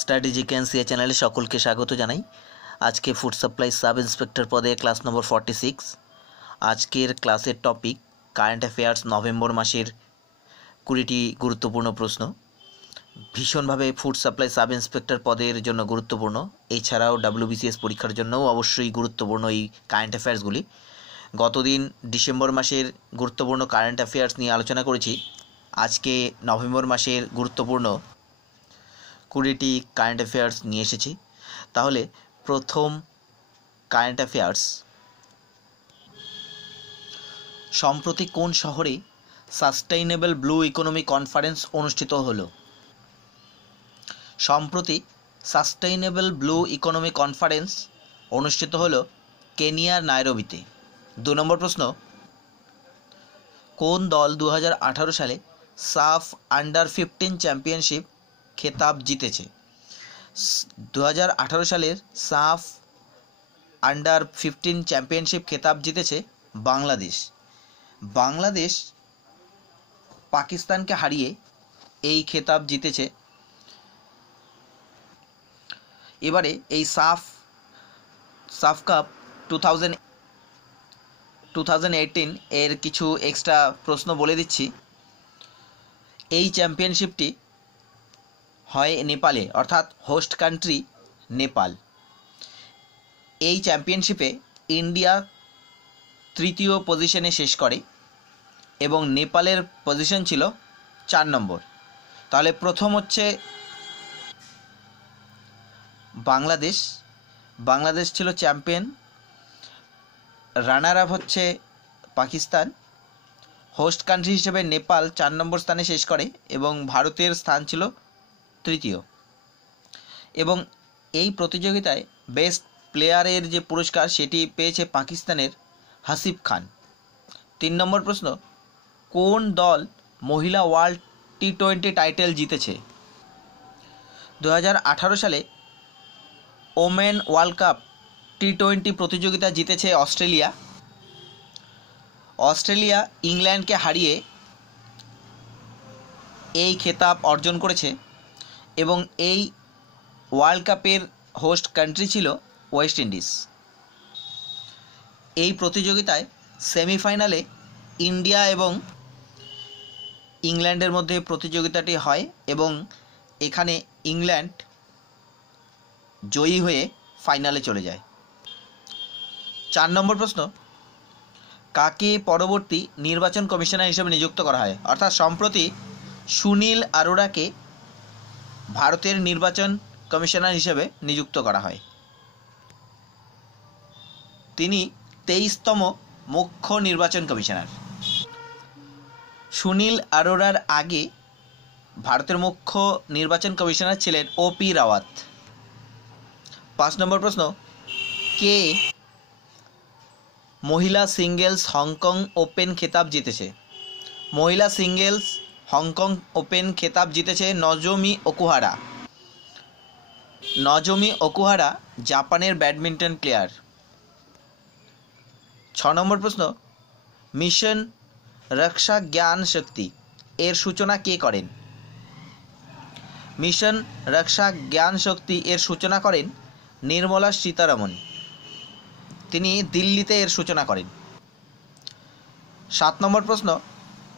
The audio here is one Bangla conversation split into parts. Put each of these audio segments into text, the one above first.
স্ট্র্যাটেজিক এনসিএ চ্যানেলে সকলকে স্বাগত জানাই। আজকে ফুড সাপ্লাই সাব ইন্সপেক্টর পদে ক্লাস নম্বর 46। আজকের ক্লাসের টপিক কারেন্ট অ্যাফেয়ার্স নভেম্বর মাসের 20টি গুরুত্বপূর্ণ প্রশ্ন। ভীষণভাবে ফুড সাপ্লাই সাব ইন্সপেক্টর পদের জন্য গুরুত্বপূর্ণ, এছাড়াও WBCS পরীক্ষার জন্যও অবশ্যই গুরুত্বপূর্ণ এই কারেন্ট অ্যাফেয়ার্সগুলি। গতদিন ডিসেম্বর মাসের গুরুত্বপূর্ণ কারেন্ট অ্যাফেয়ার্স নিয়ে আলোচনা করেছি। আজকে নভেম্বর মাসের গুরুত্বপূর্ণ 20টি কারেন্ট অ্যাফেয়ার্স নিয়ে এসেছি। তাহলে প্রথম কারেন্ট অ্যাফেয়ার্স, সম্প্রতি কোন শহরে সাস্টেইনেবল ব্লু ইকোনমি কনফারেন্স অনুষ্ঠিত হলো? সম্প্রতি সাস্টেইনেবল ব্লু ইকোনমি কনফারেন্স অনুষ্ঠিত হলো কেনিয়ার নাইরোবিতে। 2 নম্বর প্রশ্ন, কোন দল 2018 সালে সাফ আন্ডার 15 চ্যাম্পিয়নশিপ খেতাব জিতেছে? 2018 সালের সাফ আন্ডার 15 চ্যাম্পিয়নশিপ খেতাব জিতেছে বাংলাদেশ। বাংলাদেশ পাকিস্তানকে হারিয়ে এই খেতাব জিতেছে। এবারে এই সাফ কাপ 2018 এর কিছু এক্সট্রা প্রশ্ন বলে দিচ্ছি। এই চ্যাম্পিয়নশিপটি হয় নেপালে, অর্থাৎ হোস্ট কান্ট্রি নেপাল। এই চ্যাম্পিয়নশিপে ইন্ডিয়া 3য় পজিশনে শেষ করে এবং নেপালের পজিশন ছিল 4 নম্বর। তাহলে প্রথম হচ্ছে বাংলাদেশ ছিল চ্যাম্পিয়ন, রানার আপ হচ্ছে পাকিস্তান, হোস্ট কান্ট্রি হিসেবে নেপাল 4 নম্বর স্থানে শেষ করে এবং ভারতের স্থান ছিল 3য়। এবং এই প্রতিযোগিতায় বেস্ট প্লেয়ারের যে পুরস্কার সেটি পেয়েছে পাকিস্তানের হাসিব খান। 3 নম্বর প্রশ্ন, কোন দল মহিলা ওয়ার্ল্ড টি20 টাইটেল জিতেছে? 2018 সালে ওমেন ওয়ার্ল্ড কাপ টি20 প্রতিযোগিতা জিতেছে অস্ট্রেলিয়া ইংল্যান্ডকে হারিয়ে এই খেতাব অর্জন করেছে এবং এই ওয়ার্ল্ড কাপের হোস্ট কান্ট্রি ছিল ওয়েস্ট ইন্ডিজ। এই প্রতিযোগিতায় সেমিফাইনালে ইন্ডিয়া এবং ইংল্যান্ডের মধ্যে প্রতিযোগিতাটি হয় এবং এখানে ইংল্যান্ড জয়ী হয়ে ফাইনালে চলে যায়। 4 নম্বর প্রশ্ন, কাকে পরবর্তী নির্বাচন কমিশনার হিসেবে নিযুক্ত করা হয়? অর্থাৎ সম্প্রতি সুনীল আরোরাকে ভারতের নির্বাচন কমিশনার হিসেবে নিযুক্ত করা হয়। তিনি 23তম মুখ্য নির্বাচন কমিশনার। সুনীল আরোরার আগে ভারতের মুখ্য নির্বাচন কমিশনার ছিলেন OP রাওয়াত। 5 নম্বর প্রশ্ন, কে মহিলা সিঙ্গেলস হংকং ওপেন খেতাব জিতেছে? মহিলা সিঙ্গেলস হংকং ওপেন খেতাব জিতেছে নজোমি ওকুহারা জাপানের ব্যাডমিন্টন প্লেয়ার। 6 নম্বর প্রশ্ন, মিশন রক্ষা জ্ঞান শক্তি এর সূচনা কে করেন? মিশন রক্ষা জ্ঞান শক্তি এর সূচনা করেন নির্মলা সীতারামন। তিনি দিল্লিতে এর সূচনা করেন। 7 নম্বর প্রশ্ন,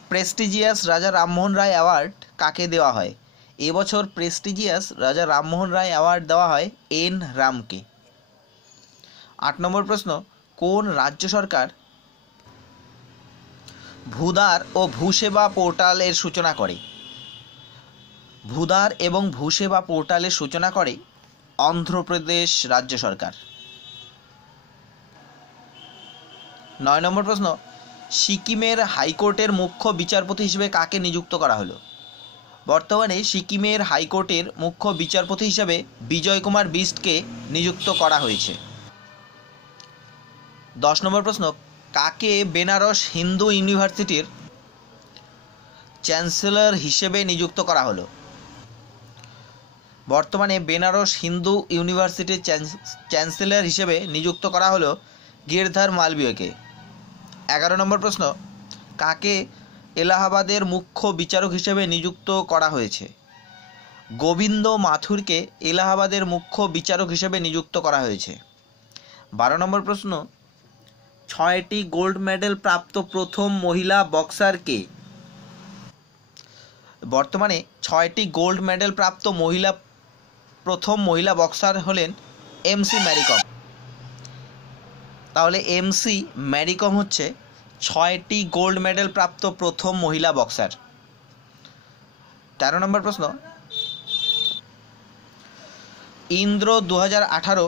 প্রেস্টিজিয়াস রাজা রামমোহন রায় অ্যাওয়ার্ড কাকে দেওয়া হয়? এবছর প্রেস্টিজিয়াস রাজা রামমোহন রায় অ্যাওয়ার্ড দেওয়া হয় N রামকে। 8 নম্বর প্রশ্ন, কোন রাজ্য সরকার ভূধার ও ভূসেবা পোর্টাল এর সূচনা করে? ভূধার এবং ভূসেবা পোর্টালের সূচনা করে অন্ধ্রপ্রদেশ রাজ্য সরকার। 9 নম্বর প্রশ্ন, সিকিমের হাইকোর্টের মুখ্য বিচারপতি হিসেবে কাকে নিযুক্ত করা হলো? বর্তমানে সিকিমের হাইকোর্টের মুখ্য বিচারপতি হিসেবে বিজয় কুমার বিষ্টকে নিযুক্ত করা হয়েছে। 10 নম্বর প্রশ্ন, কাকে বেনারস হিন্দু ইউনিভার্সিটির চ্যান্সেলর হিসেবে নিযুক্ত করা হলো? বর্তমানে বেনারস হিন্দু ইউনিভার্সিটির চ্যান্সেলর হিসেবে নিযুক্ত করা হলো গিরধার মালবীয়কে। 11 নম্বর প্রশ্ন, কাকে এলাহাবাদের মুখ্য বিচারক হিসেবে নিযুক্ত করা হয়েছে? গোবিন্দ মাথুরকে এলাহাবাদের মুখ্য বিচারক হিসেবে নিযুক্ত করা হয়েছে? 12 নম্বর প্রশ্ন, 6টি গোল্ড মেডেল প্রাপ্ত প্রথম মহিলা বক্সার কে? বর্তমানে 6টি গোল্ড মেডেল প্রাপ্ত প্রথম মহিলা বক্সার হলেন MC ম্যারিকম। তাহলে MC ম্যারিকম হচ্ছে 6টি গোল্ড মেডেল প্রাপ্ত প্রথম মহিলা বক্সার। 13 নম্বর প্রশ্ন, ইন্দ্র 2018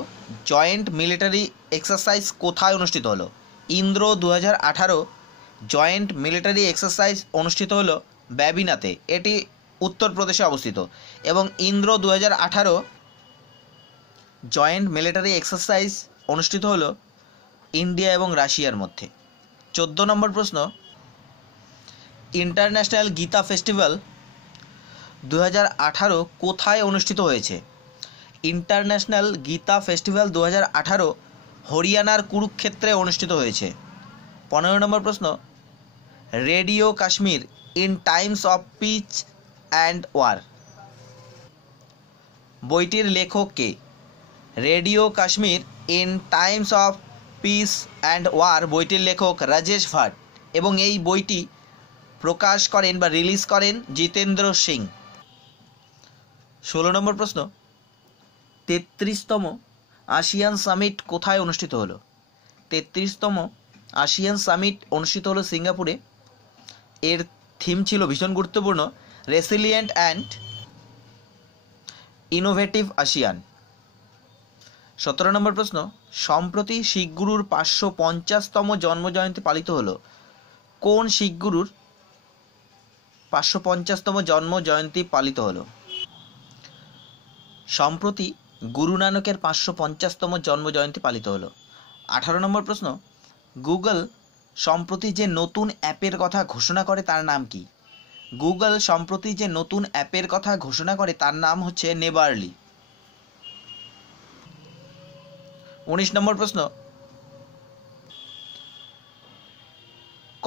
জয়েন্ট মিলিটারি এক্সারসাইজ কোথায় অনুষ্ঠিত হলো? ইন্দ্র 2018 জয়েন্ট মিলিটারি এক্সারসাইজ অনুষ্ঠিত হলো ব্যাবিনাতে, এটি উত্তরপ্রদেশে অবস্থিত। এবং ইন্দ্র 2018 জয়েন্ট মিলিটারি এক্সারসাইজ অনুষ্ঠিত হলো ইন্ডিয়া এবং রাশিয়ার মধ্যে। 14 নম্বর প্রশ্ন, ইন্টারন্যাশনাল গীতা ফেস্টিভ্যাল 2018 কোথায় অনুষ্ঠিত হয়েছে? ইন্টারন্যাশনাল গীতা ফেস্টিভ্যাল 2018 হরিয়ানার কুরুক্ষেত্রে অনুষ্ঠিত হয়েছে। 15 নম্বর প্রশ্ন, radio Kashmir in times of peace and war বইটির লেখক কে? Radio Kashmir in times of peace and war বইটির লেখক রাজেশ ভাট, এবং এই বইটি প্রকাশ করেন বা রিলিজ করেন জিতেন্দ্র সিং। 16 নম্বর প্রশ্ন, 33তম আসিয়ান সামিট কোথায় অনুষ্ঠিত হলো? 33তম আসিয়ান সামিট অনুষ্ঠিত হলো সিঙ্গাপুরে। এর থিম ছিল ভীষণ গুরুত্বপূর্ণ, রেসিলিয়েন্ট অ্যান্ড ইনোভেটিভ আসিয়ান। 17 নম্বর প্রশ্ন, সম্প্রতি শিখ গুরুর 550তম জন্মজয়ন্তী পালিত হলো। কোন শিখ গুরুর 550তম জন্মজয়ন্তী পালিত হলো? সম্প্রতি গুরু নানকের 550তম জন্মজয়ন্তী পালিত হলো। 18 নম্বর প্রশ্ন, গুগল সম্প্রতি যে নতুন অ্যাপের কথা ঘোষণা করে তার নাম কি? গুগল সম্প্রতি যে নতুন অ্যাপের কথা ঘোষণা করে তার নাম হচ্ছে নেভারলি। 19 নম্বর প্রশ্ন,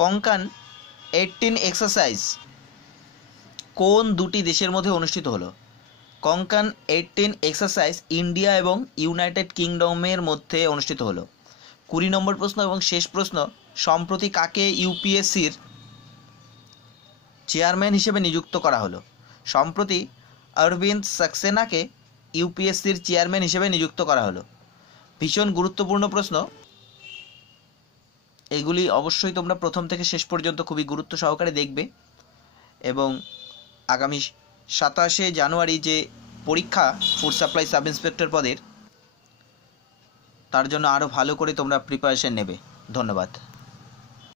কঙ্কান 18 এক্সারসাইজ কোন দুটি দেশের মধ্যে অনুষ্ঠিত হলো? কঙ্কান 18 এক্সারসাইজ ইন্ডিয়া এবং ইউনাইটেড কিংডমের মধ্যে অনুষ্ঠিত হলো। 20 নম্বর প্রশ্ন এবং শেষ প্রশ্ন, সম্প্রতি কাকে ইউপিএসসির চেয়ারম্যান হিসেবে নিযুক্ত করা হলো? সম্প্রতি অরবিন্দ সাক্সেনাকে ইউপিএসসির চেয়ারম্যান হিসেবে নিযুক্ত করা হলো। ভীষণ গুরুত্বপূর্ণ প্রশ্ন, এগুলি অবশ্যই তোমরা প্রথম থেকে শেষ পর্যন্ত খুবই গুরুত্ব সহকারে দেখবে, এবং আগামী 27শে জানুয়ারি যে পরীক্ষা ফুড সাপ্লাই সাব ইন্সপেক্টর পদের, তার জন্য আরও ভালো করে তোমরা প্রিপারেশন নেবে। ধন্যবাদ।